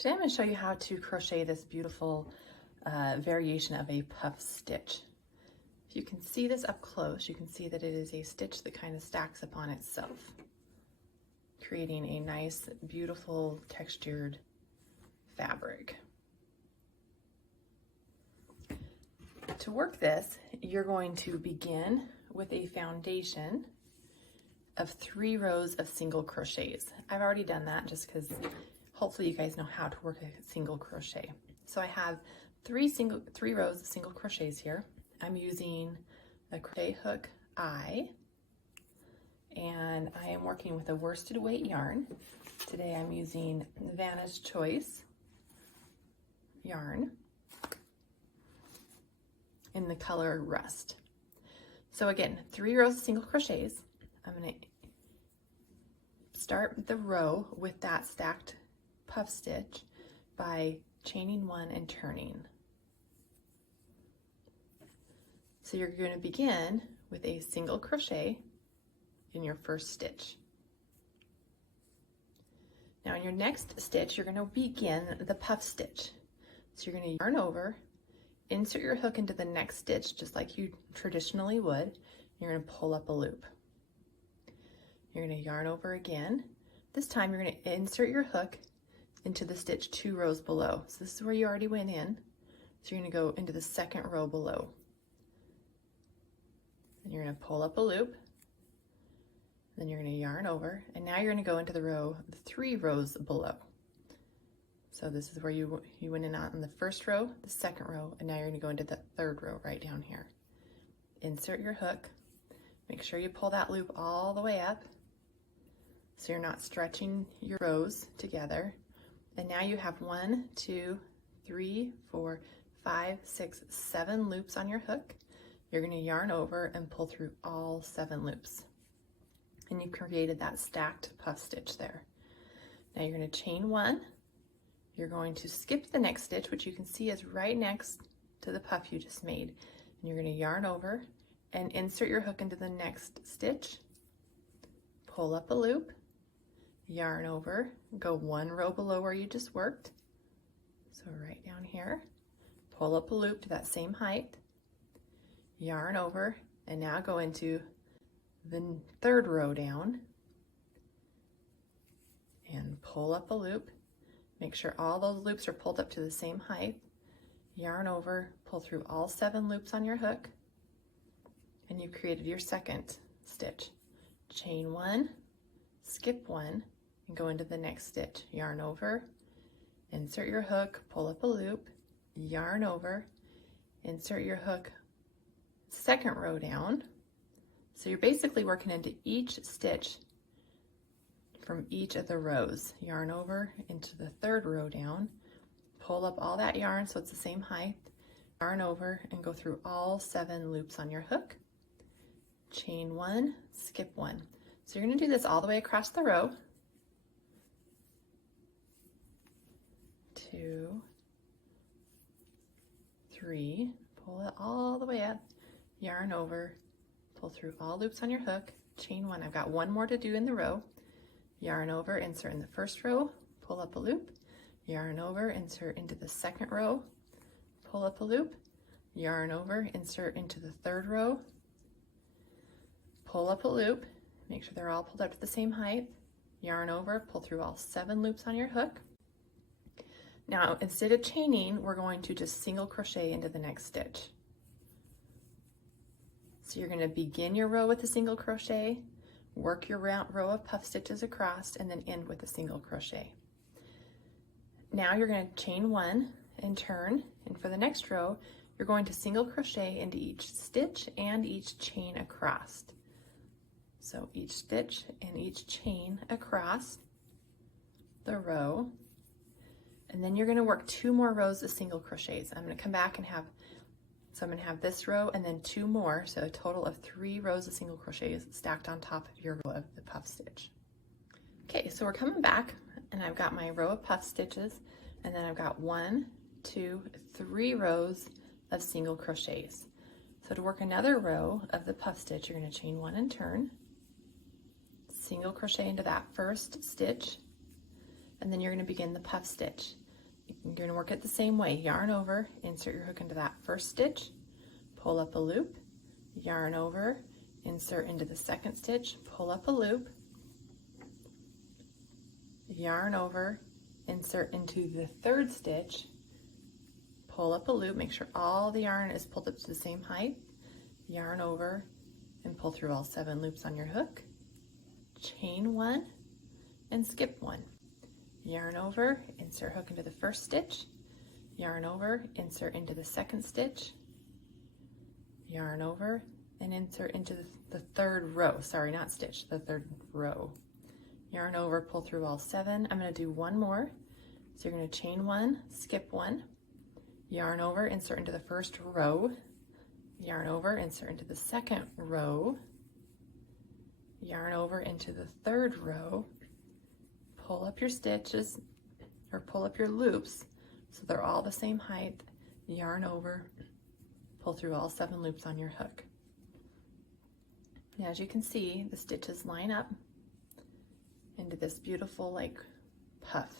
Today I'm going to show you how to crochet this beautiful variation of a puff stitch. If you can see this up close, you can see that it is a stitch that kind of stacks upon itself, creating a nice, beautiful, textured fabric. To work this, you're going to begin with a foundation of 3 rows of single crochets. I've already done that just because hopefully you guys know how to work a single crochet. So I have 3 rows of single crochets here. I'm using the crochet hook I, and I am working with a worsted weight yarn. Today I'm using Vanna's Choice yarn in the color Rust. So again, 3 rows of single crochets. I'm going to start the row with that stacked puff stitch by chaining 1 and turning. So you're going to begin with a single crochet in your first stitch. Now in your next stitch, you're going to begin the puff stitch. So you're going to yarn over, insert your hook into the next stitch just like you traditionally would. You're going to pull up a loop. You're going to yarn over again. This time you're going to insert your hook into the stitch 2 rows below. So this is where you already went in. So you're going to go into the second row below. And you're going to pull up a loop. Then you're going to yarn over, and now you're going to go into the 3 rows below. So this is where you went in on the first row, the second row, and now you're going to go into the 3rd row right down here. Insert your hook. Make sure you pull that loop all the way up so you're not stretching your rows together. And now you have 1, 2, 3, 4, 5, 6, 7 loops on your hook. You're going to yarn over and pull through all 7 loops. And you created that stacked puff stitch there. Now you're going to chain 1. You're going to skip the next stitch, which you can see is right next to the puff you just made. And you're going to yarn over and insert your hook into the next stitch. Pull up a loop. Yarn over, go 1 row below where you just worked. So right down here, pull up a loop to that same height, yarn over, and now go into the 3rd row down and pull up a loop. Make sure all those loops are pulled up to the same height. Yarn over, pull through all 7 loops on your hook, and you've created your second stitch. Chain 1, skip 1, and go into the next stitch. Yarn over, insert your hook, pull up a loop, yarn over, insert your hook, 2nd row down. So you're basically working into each stitch from each of the rows. Yarn over into the 3rd row down, pull up all that yarn so it's the same height, yarn over and go through all 7 loops on your hook. Chain 1, skip 1. So you're going to do this all the way across the row. 2, 3, pull it all the way up, yarn over, pull through all loops on your hook, chain 1. I've got 1 more to do in the row. Yarn over, insert in the 1st row, pull up a loop, yarn over, insert into the 2nd row, pull up a loop, yarn over, insert into the 3rd row, pull up a loop, make sure they're all pulled up to the same height, yarn over, pull through all 7 loops on your hook. Now, instead of chaining, we're going to just single crochet into the next stitch. So you're going to begin your row with a single crochet, work your row of puff stitches across, and then end with a single crochet. Now you're going to chain 1 and turn, and for the next row, you're going to single crochet into each stitch and each chain across. So each stitch and each chain across the row. And then you're going to work 2 more rows of single crochets. I'm going to come back and I'm going to have this row and then 2 more, so a total of 3 rows of single crochets stacked on top of your row of the puff stitch. Okay, so we're coming back, and I've got my row of puff stitches, and then I've got 1, 2, 3 rows of single crochets. So to work another row of the puff stitch, you're going to chain 1 and turn, single crochet into that first stitch, and then you're going to begin the puff stitch. You're going to work it the same way. Yarn over, insert your hook into that first stitch, pull up a loop, yarn over, insert into the second stitch, pull up a loop, yarn over, insert into the third stitch, pull up a loop, make sure all the yarn is pulled up to the same height, yarn over, and pull through all 7 loops on your hook, chain 1, and skip 1. Yarn over, insert hook into the first stitch, yarn over, insert into the second stitch, yarn over, and insert into the third row. Sorry, not stitch, the third row. Yarn over, pull through all 7. I'm going to do one more. So you're going to chain 1, skip 1, yarn over, insert into the first row, yarn over, insert into the second row, yarn over into the third row, pull up your stitches, or pull up your loops so they're all the same height, yarn over, pull through all 7 loops on your hook. Now, as you can see, the stitches line up into this beautiful like puff.